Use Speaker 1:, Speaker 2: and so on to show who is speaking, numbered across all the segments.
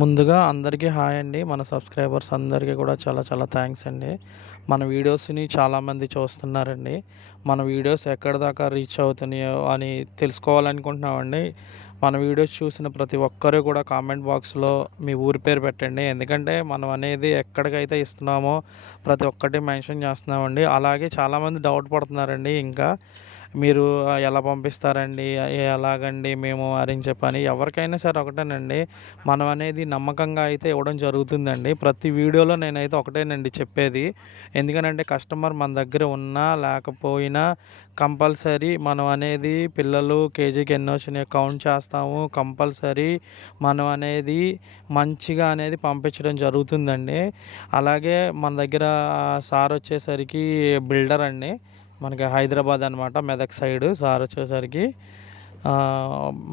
Speaker 1: ముందుగా అందరికీ హాయ్ అండి. మన సబ్స్క్రైబర్స్ అందరికీ కూడా చాలా చాలా థ్యాంక్స్ అండి. మన వీడియోస్ని చాలామంది చూస్తున్నారండి. మన వీడియోస్ ఎక్కడి దాకా రీచ్ అవుతున్నాయో అని తెలుసుకోవాలనుకుంటున్నామండి. మన వీడియోస్ చూసిన ప్రతి ఒక్కరూ కూడా కామెంట్ బాక్స్లో మీ ఊరి పేరు పెట్టండి. ఎందుకంటే మనం అనేది ఎక్కడికైతే ఇస్తున్నామో ప్రతి ఒక్కటి మెన్షన్ చేస్తున్నామండి. అలాగే చాలామంది డౌట్ పడుతున్నారండి. ఇంకా మీరు ఎలా పంపిస్తారండి? ఎలాగండి? మేము అరేంజ్ చెప్పని ఎవరికైనా సరే ఒకటేనండి. మనం అనేది నమ్మకంగా అయితే ఇవ్వడం జరుగుతుందండి. ప్రతి వీడియోలో నేనైతే ఒకటేనండి చెప్పేది. ఎందుకనంటే కస్టమర్ మన దగ్గర ఉన్నా లేకపోయినా కంపల్సరీ మనం అనేది పిల్లలు కేజీకి ఎన్ని వచ్చినాయో కౌంట్ చేస్తాము. కంపల్సరీ మనం అనేది మంచిగా అనేది పంపించడం జరుగుతుందండి. అలాగే మన దగ్గర సార్ వచ్చేసరికి బిల్డర్ అండి. మనకి హైదరాబాద్ అనమాట మెదక్ సైడ్ సార్ వచ్చేసరికి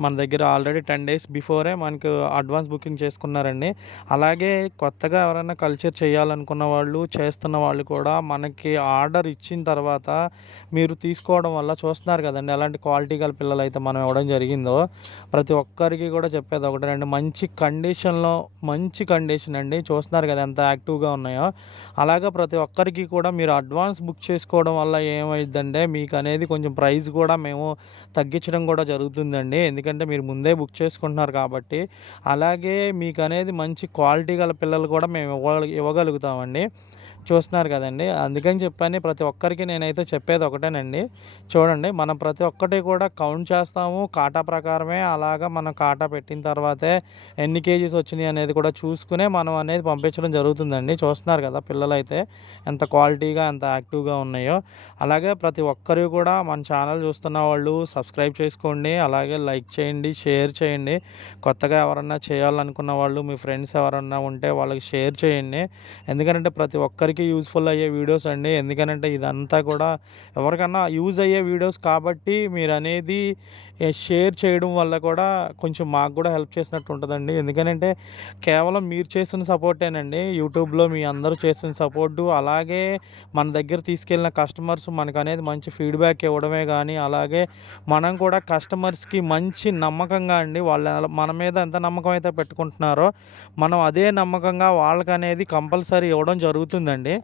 Speaker 1: మన దగ్గర ఆల్రెడీ టెన్ డేస్ బిఫోరే మనకు అడ్వాన్స్ బుకింగ్ చేసుకున్నారండి. అలాగే కొత్తగా ఎవరైనా కల్చర్ చేయాలనుకున్న వాళ్ళు చేస్తున్న వాళ్ళు కూడా మనకి ఆర్డర్ ఇచ్చిన తర్వాత మీరు తీసుకోవడం వల్ల చూస్తున్నారు కదండి. ఎలాంటి క్వాలిటీ గల పిల్లలు అయితే మనం ఇవ్వడం జరిగిందో ప్రతి ఒక్కరికి కూడా చెప్పేది ఒకటేనండి మంచి కండిషన్లో మంచి కండిషన్ అండి. చూస్తున్నారు కదా ఎంత యాక్టివ్గా ఉన్నాయో. అలాగే ప్రతి ఒక్కరికి కూడా మీరు అడ్వాన్స్ బుక్ చేసుకోవడం వల్ల ఏమైందంటే మీకు అనేది కొంచెం ప్రైస్ కూడా మేము తగ్గించడం కూడా జరుగుతుందండి. ఎందుకంటే మీరు ముందే బుక్ చేసుకుంటున్నారు కాబట్టి. అలాగే మీకు అనేది మంచి క్వాలిటీ గల పిల్లలు కూడా మేము ఇవ్వ ఇవ్వగలుగుతామండి. చూస్తున్నారు కదండి. అందుకని చెప్పని ప్రతి ఒక్కరికి నేనైతే చెప్పేది ఒకటేనండి. చూడండి మనం ప్రతి ఒక్కటి కూడా కౌంట్ చేస్తాము. కాటా ప్రకారమే అలాగా మనం కాటా పెట్టిన తర్వాతే ఎన్ని కేజీస్ వచ్చినాయి అనేది కూడా చూసుకునే మనం అనేది పంపించడం జరుగుతుందండి. చూస్తున్నారు కదా పిల్లలు అయితే ఎంత క్వాలిటీగా ఎంత యాక్టివ్గా ఉన్నాయో. అలాగే ప్రతి ఒక్కరు కూడా మన ఛానల్ చూస్తున్న వాళ్ళు సబ్స్క్రైబ్ చేసుకోండి. అలాగే లైక్ చేయండి షేర్ చేయండి. కొత్తగా ఎవరన్నా చేయాలనుకున్న వాళ్ళు మీ ఫ్రెండ్స్ ఎవరన్నా ఉంటే వాళ్ళకి షేర్ చేయండి. ఎందుకంటే ప్రతి ఒక్కరి అందరికీ యూస్ఫుల్ అయ్యే వీడియోస్ అండి. ఎందుకనంటే ఇదంతా కూడా ఎవరికన్నా యూజ్ అయ్యే వీడియోస్ కాబట్టి మీరు అనేది షేర్ చేయడం వల్ల కూడా కొంచెం మాకు కూడా హెల్ప్ చేసినట్టు ఉంటుందండి. ఎందుకనంటే కేవలం మీరు చేసిన సపోర్టేనండి. యూట్యూబ్లో మీ అందరూ చేసిన సపోర్టు అలాగే మన దగ్గర తీసుకెళ్ళిన కస్టమర్స్ మనకు అనేది మంచి ఫీడ్బ్యాక్ ఇవ్వడమే కానీ అలాగే మనం కూడా కస్టమర్స్కి మంచి నమ్మకంగా అండి వాళ్ళ మన మీద ఎంత నమ్మకం అయితే పెట్టుకుంటున్నారో మనం అదే నమ్మకంగా వాళ్ళకనేది కంపల్సరీ ఇవ్వడం జరుగుతుందండి. అండి.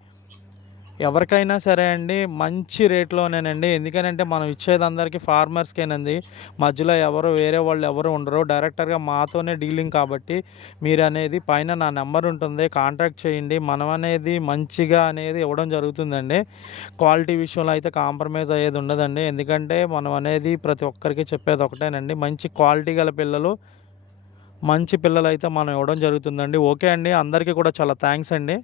Speaker 1: ఎవరికైనా సరే అండి మంచి రేట్లోనేనండి. ఎందుకనంటే మనం ఇచ్చేది అందరికీ ఫార్మర్స్కేనండి. మధ్యలో ఎవరు వేరే వాళ్ళు ఎవరు ఉండరు. డైరెక్టర్గా మాతోనే డీలింగ్ కాబట్టి మీరు అనేది పైన నా నెంబర్ ఉంటుంది కాంటాక్ట్ చేయండి. మనం అనేది మంచిగా అనేది ఇవ్వడం జరుగుతుందండి. క్వాలిటీ విషయంలో అయితే కాంప్రమైజ్ అయ్యేది ఉండదండి. ఎందుకంటే మనం అనేది ప్రతి ఒక్కరికి చెప్పేది ఒకటేనండి. మంచి క్వాలిటీ గల పిల్లలు మంచి పిల్లలు అయితే మనం ఇవ్వడం జరుగుతుందండి. ఓకే అండి. అందరికీ కూడా చాలా థ్యాంక్స్ అండి.